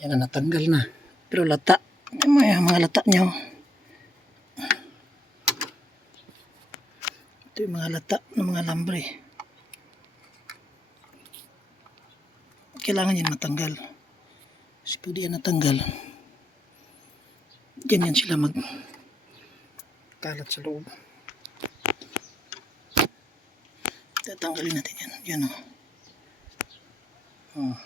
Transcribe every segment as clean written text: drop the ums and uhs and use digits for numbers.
Yan na, natanggal na. Pero lata. May mga lata niya. Ito yung mga lata ng mga lambre. Kailangan yan matanggal. Kasi pag di yan natanggal, ganyan sila magkalat sa loob. Tatanggalin natin yan. Yan o. Oh.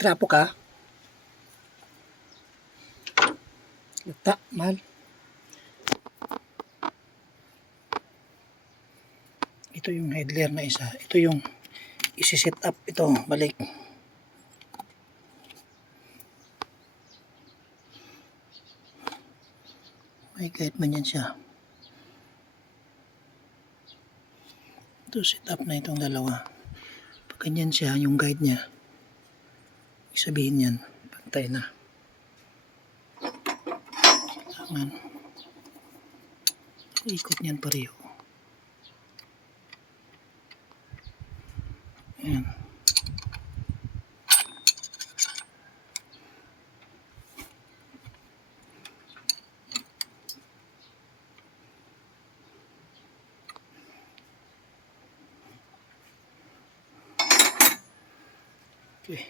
Trapo ka? Lata, mahal. Ito yung headlayer na isa. Ito yung isi-set up. Ito, balik. May kahit man yan siya. Ito, set up na itong dalawa. Pag ganyan siya, yung guide niya, isabihin yan, pantay na. Kailangan ikot niyan pareho. Ayan. Okay.